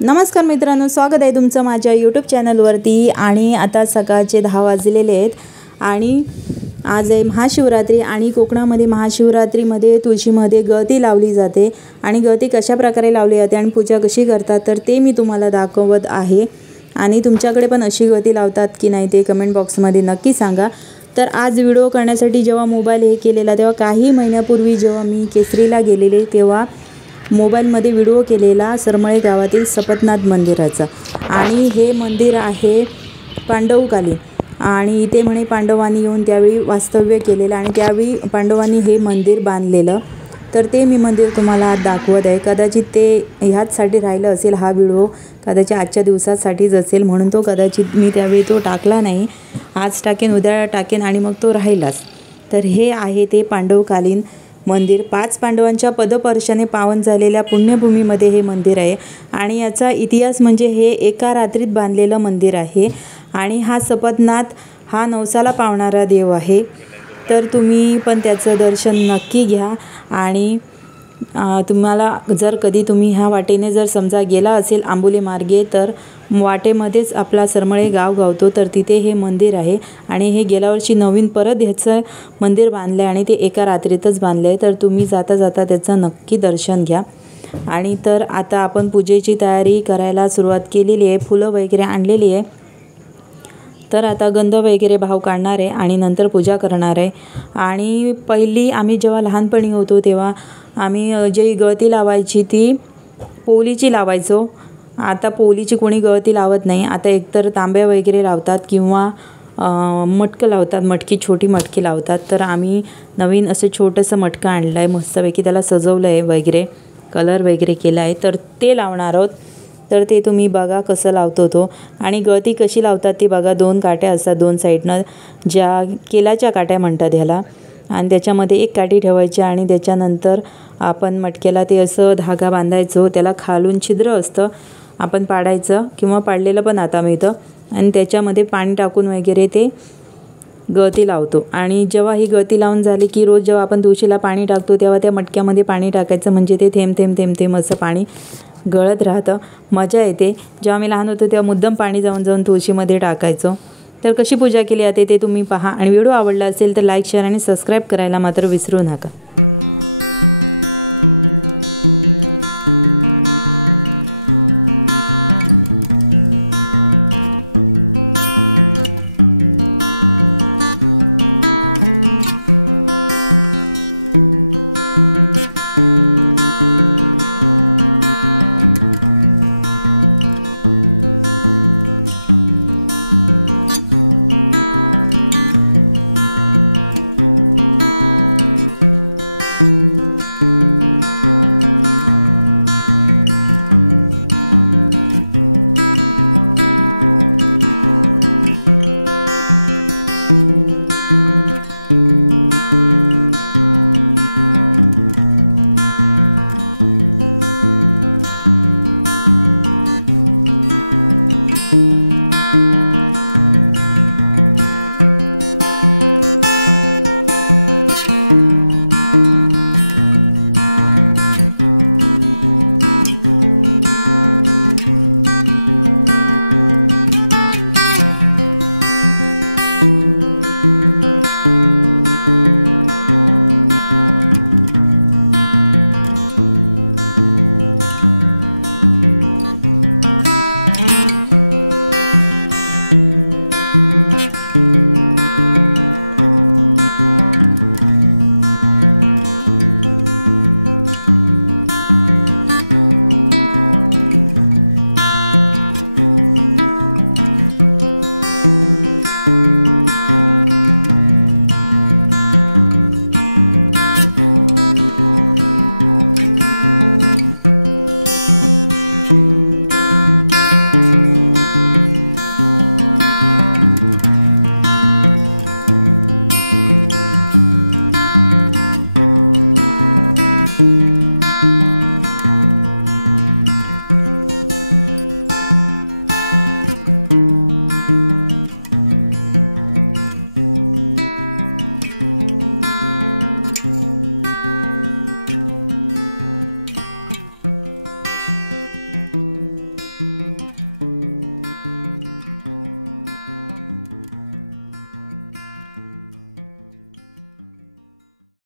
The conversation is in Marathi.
नमस्कार मित्रांनो, स्वागत आहे तुमचं माझ्या यूट्यूब चॅनलवरती। आणि आता सकाळचे 10 वाजलेले आहेत आणि आज आहे महाशिवरात्री। आणि कोकणामध्ये महाशिवरात्रीमध्ये तुळशीमध्ये गळती लावली जाते आणि गळती कशा प्रकारे लावली जाते आणि पूजा कशी करतात तर ते मी तुम्हाला दाखवत आहे। आणि तुमच्याकडे पण अशी गळती लावतात की नाही ते कमेंट बॉक्समध्ये नक्की सांगा। तर आज व्हिडिओ करण्यासाठी जेव्हा मोबाईल हे केलेला तेव्हा काही महिन्यापूर्वी जेव्हा मी केसरीला गेलेले तेव्हा मोबाईलमध्ये व्हिडिओ केलेला सरमळे गावातील सपतनाथ मंदिराचा। आणि हे मंदिर आहे पांडवकालीन आणि इथे म्हणे पांडवांनी येऊन त्यावेळी वास्तव्य केलेलं आणि त्यावेळी पांडवांनी हे मंदिर बांधलेलं। तर ते मी मंदिर तुम्हाला आज दाखवत आहे। कदाचित ते ह्याचसाठी राहिलं असेल, हा व्हिडिओ कदाचित आजच्या दिवसासाठीच असेल म्हणून तो कदाचित मी त्यावेळी तो टाकला नाही। आज टाकेन, उद्या टाकेन आणि मग तो राहिलाच। तर हे आहे ते पांडवकालीन मंदिर। 5 पांडवांच्या पदस्पर्शाने पावन झालेल्या पुण्यभूमीमध्ये हे मंदिर आहे। आणि याचा इतिहास म्हणजे हे एका रात्रीत बांधलेलं मंदिर आहे। आणि हा सपतनाथ हा नवसाला पावणारा देव आहे। तर तुम्ही पण त्याचं दर्शन नक्की घ्या। आणि तुम्हाला जर कधी तुम्ही ह्या वाटेने जर समजा गेला असेल आंबोली मार्गे तर वाटेमध्येच आपला सरमळे गाव गावतो, तर तिथे हे मंदिर आहे। आणि हे गेल्या वर्षी नवीन परत ह्याचं मंदिर बांधलं आहे आणि ते एका रात्रीतच बांधलं आहे। तर तुम्ही जाता जाता त्याचं नक्की दर्शन घ्या। आणि तर आता आपण पूजेची तयारी करायला सुरुवात केलेली आहे। फुलं वगैरे आणलेली आहे। तर आता गंध वगैरे भाव काढणार आहे आणि नंतर पूजा करणार आहे। आणि पहिली आम्ही जेव्हा लहानपणी होतो तेव्हा आम्ही जी गळती लावायची ती पोलीची लावायचो। आता पोलीची कोणी गळती लावत नाही, आता एकतर तांब्या वगैरे लावतात किंवा मटकं लावतात, मटकी छोटी मटकी लावतात। तर आम्ही नवीन असं छोटंसं मटकं आणलं आहे, मस्तपैकी त्याला सजवलं आहे वगैरे, कलर वगैरे केला आहे, तर ते लावणार आहोत। तर ते तुम्ही बघा कसं लावतो तो। आणि गळती कशी लावतात ती बघा, 2 काट्या असतात 2 साईडनं, ज्या केलाच्या काट्या म्हणतात ह्याला। आणि त्याच्यामध्ये एक काठी ठेवायची आणि त्याच्यानंतर आपण मटक्याला ते असं धागा बांधायचो, त्याला खालून छिद्र असतं, आपण पाडायचं किंवा पाडलेलं पण आता मिळतं। आणि त्याच्यामध्ये पाणी टाकून वगैरे ते गळती लावतो। आणि जेव्हा ही गळती लावून झाली की रोज जेव्हा आपण तुळशीला पाणी टाकतो तेव्हा त्या मटक्यामध्ये पाणी टाकायचं, म्हणजे ते थेंब थेंब थेंब थेंब असं पाणी गळत राहतं, मजा येते। जेव्हा मी लहान होतो तेव्हा मुद्दाम पाणी जाऊन जाऊन तुळशीमध्ये टाकायचो। तर कशी पूजा केली जाते ते तुम्ही पहा। आणि व्हिडिओ आवडला असेल तर लाईक, शेअर आणि सबस्क्राईब करायला मात्र विसरू नका।